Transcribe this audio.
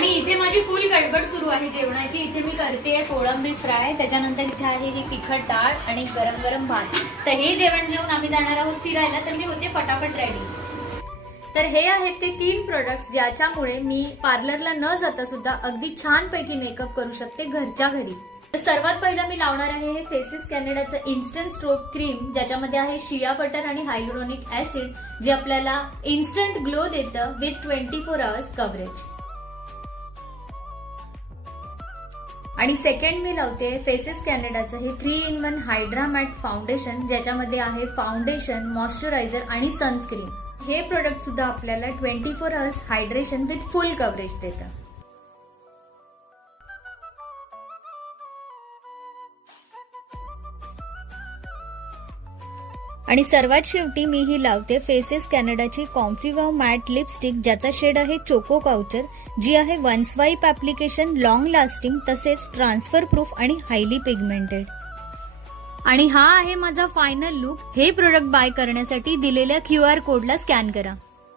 आणि इथे माझी फुल गडबड सुरू आहे जेवणाची. इथे मी करते कोळंबी फ्राय, त्याच्यानंतर इथे आहे ही तिखट डाळ आणि गरम गरम भात. तर हे जेवण जेवून आम्ही जाणार आहोत फिरायला, तर मी होते फटाफट रेडी. तर हे आहेत ते 3 प्रोडक्ट्स ज्याच्यामुळे मी पार्लरला न जाता सुद्धा अगदी छानपैकी मेकअप करू शकते घरच्या घरी. तर सर्वात पहिलं मी लावणार आहे हे फेसेस कॅनडाचं इन्स्टंट स्ट्रोक क्रीम, ज्याच्यामध्ये आहे शिया बटर आणि हायलुरॉनिक ऍसिड, जे आपल्याला इन्स्टंट ग्लो देतं विथ 24 आवर्स कव्हरेज. आणि सेकंड मी लावते फेसेस कॅनडाचं हे 3-in-1 हायड्रा मॅट फाउंडेशन, ज्याच्यामध्ये आहे फाउंडेशन, मॉइश्चरायझर आणि सनस्क्रीन. हे प्रोडक्ट सुद्धा आपल्याला 24 hours hydration with full coverage देतं. आणि सर्वात शेवटी मी ही लावते फेसेस कॅनडाची कॉम्फी वाव मॅट लिपस्टिक, ज्याचा शेड आहे चोको काउचर, जी आहे one swipe application, long lasting, तसेच ट्रान्सफर प्रूफ आणि हायली पिगमेंटेड. आणि हा आहे माझा फायनल लुक. हे प्रोडक्ट बाय करण्यासाठी दिलेल्या QR कोडला स्कॅन करा.